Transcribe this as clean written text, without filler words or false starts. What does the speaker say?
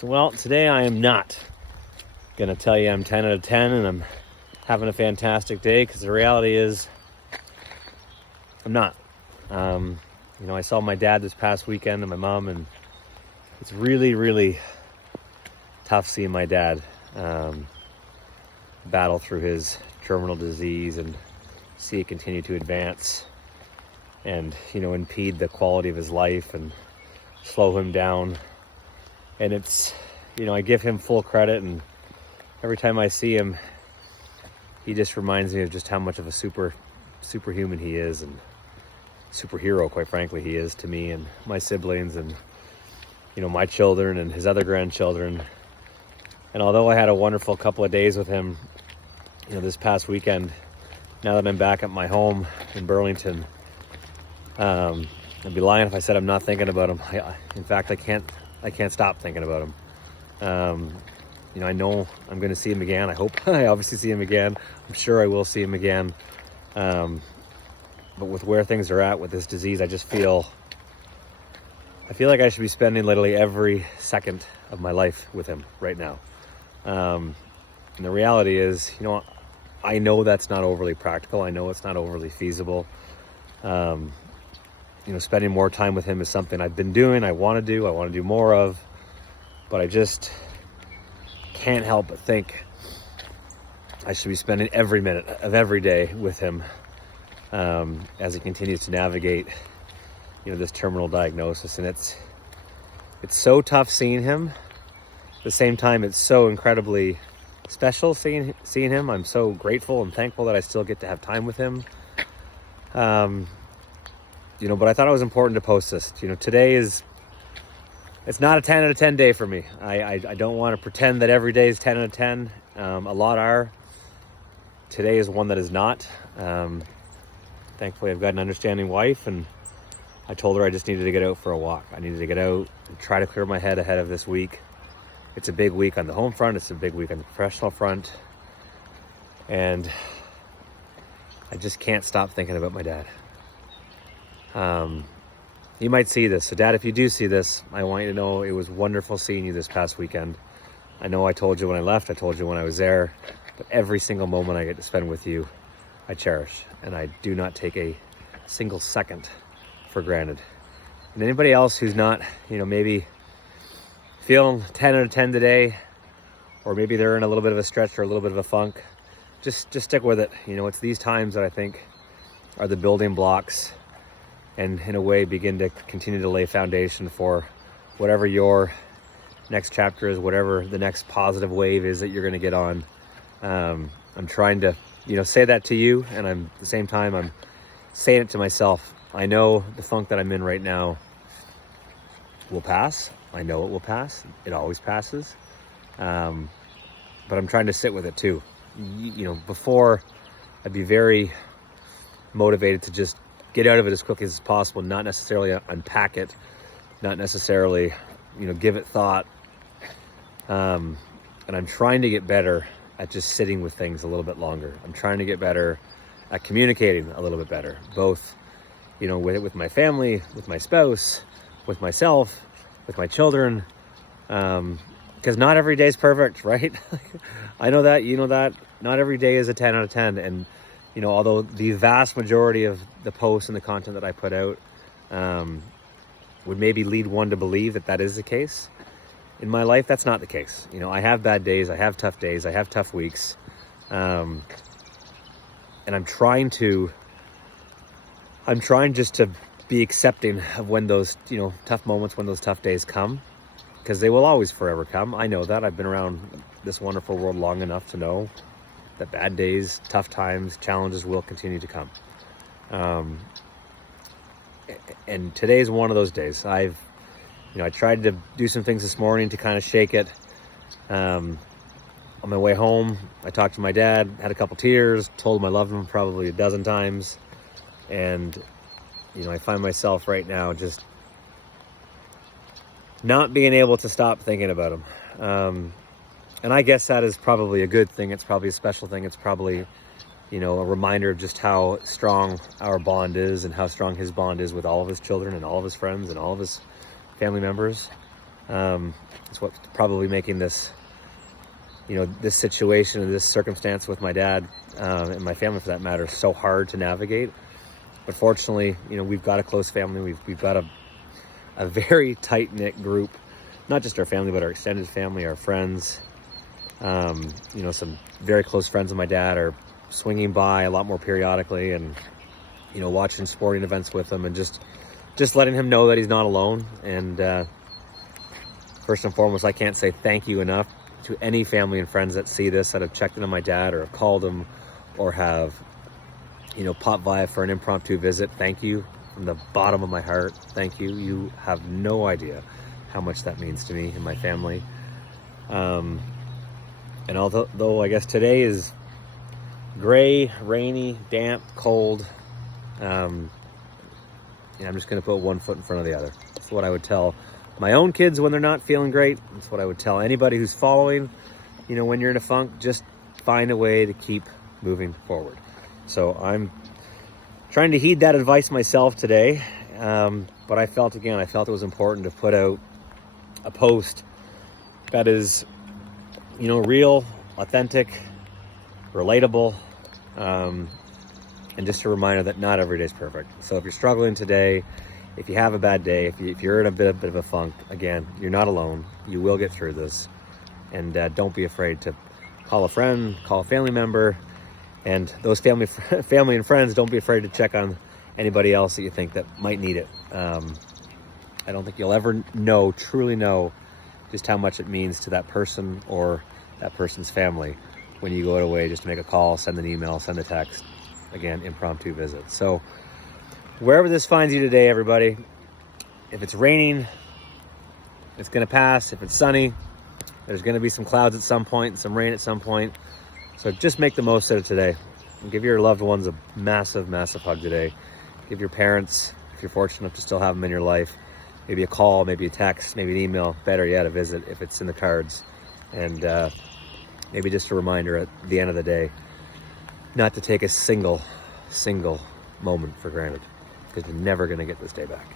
Well, today I am not going to tell you I'm 10 out of 10 and I'm having a fantastic day, because the reality is I'm not. I saw my dad this past weekend and my mom, and it's really, really tough seeing my dad battle through his terminal disease and see it continue to advance and, impede the quality of his life and slow him down. And it's, I give him full credit, and every time I see him, he just reminds me of just how much of a superhuman he is, and superhero, quite frankly, he is to me and my siblings and, my children and his other grandchildren. And although I had a wonderful couple of days with him, this past weekend, now that I'm back at my home in Burlington, I'd be lying if I said I'm not thinking about him. In fact, I can't stop thinking about him. I know I'm going to see him again. I hope I obviously see him again. I'm sure I will see him again. But with where things are at with this disease, I feel like I should be spending literally every second of my life with him right now. And the reality is, I know that's not overly practical. I know it's not overly feasible. Spending more time with him is something I've been doing. I want to do more of, but I just can't help but think I should be spending every minute of every day with him as he continues to navigate, this terminal diagnosis. And it's so tough seeing him. At the same time, it's so incredibly special seeing him. I'm so grateful and thankful that I still get to have time with him. But I thought it was important to post this. Today it's not a 10 out of 10 day for me. I don't want to pretend that every day is 10 out of 10. A lot are. Today is one that is not. Thankfully, I've got an understanding wife, and I told her I just needed to get out for a walk. I needed to get out and try to clear my head ahead of this week. It's a big week on the home front. It's a big week on the professional front. And I just can't stop thinking about my dad. You might see this. So Dad, if you do see this, I want you to know it was wonderful seeing you this past weekend. I know I told you when I left, I told you when I was there, but every single moment I get to spend with you, I cherish, and I do not take a single second for granted. And anybody else who's not, maybe feeling 10 out of 10 today, or maybe they're in a little bit of a stretch or a little bit of a funk, just stick with it. It's these times that I think are the building blocks, and in a way begin to continue to lay foundation for whatever your next chapter is, whatever the next positive wave is that you're going to get on. I'm trying to, say that to you, and at the same time, I'm saying it to myself. I know the funk that I'm in right now will pass. I know it will pass. It always passes. But I'm trying to sit with it too. Before, I'd be very motivated to just get out of it as quickly as possible, not necessarily unpack it, not necessarily, give it thought. And I'm trying to get better at just sitting with things a little bit longer. I'm trying to get better at communicating a little bit better, both, with my family, with my spouse, with myself, with my children, because not every day is perfect, right? I know that, that. Not every day is a 10 out of 10. And, although the vast majority of the posts and the content that I put out would maybe lead one to believe that is the case, in my life, that's not the case. I have bad days, I have tough days, I have tough weeks. And I'm trying just to be accepting of when those, tough moments, when those tough days come, because they will always forever come. I know that. I've been around this wonderful world long enough to know that bad days, tough times, challenges will continue to come. And today is one of those days. I tried to do some things this morning to kind of shake it. On my way home, I talked to my dad, had a couple tears, told him I loved him probably a dozen times. And, I find myself right now just not being able to stop thinking about him. And I guess that is probably a good thing. It's probably a special thing. It's probably, a reminder of just how strong our bond is and how strong his bond is with all of his children and all of his friends and all of his family members. It's what's probably making this, this situation and this circumstance with my dad and my family, for that matter, so hard to navigate. But fortunately, we've got a close family. We've got a very tight-knit group, not just our family, but our extended family, our friends. Some very close friends of my dad are swinging by a lot more periodically, and watching sporting events with him, and just letting him know that he's not alone. And first and foremost, I can't say thank you enough to any family and friends that see this, that have checked in on my dad or have called him or have popped by for an impromptu visit. Thank you from the bottom of my heart. Thank you. You have no idea how much that means to me and my family. And although I guess today is gray, rainy, damp, cold, I'm just going to put one foot in front of the other. That's what I would tell my own kids when they're not feeling great. That's what I would tell anybody who's following. When you're in a funk, just find a way to keep moving forward. So I'm trying to heed that advice myself today. But I felt it was important to put out a post that is, real, authentic, relatable, and just a reminder that not every day is perfect. So if you're struggling today, if you have a bad day, if you're in a bit of a funk, again, you're not alone. You will get through this. And don't be afraid to call a friend, call a family member, and those family and friends, don't be afraid to check on anybody else that you think that might need it. I don't think you'll ever truly know just how much it means to that person or that person's family when you go away just to make a call, send an email, send a text. Again, impromptu visit. So wherever this finds you today, everybody, if it's raining, it's going to pass. If it's sunny, there's going to be some clouds at some point, some rain at some point. So just make the most of it today. And give your loved ones a massive, massive hug today. Give your parents, if you're fortunate enough to still have them in your life, maybe a call, maybe a text, maybe an email, better yet, a visit if it's in the cards. And maybe just a reminder at the end of the day, not to take a single moment for granted, because you're never going to get this day back.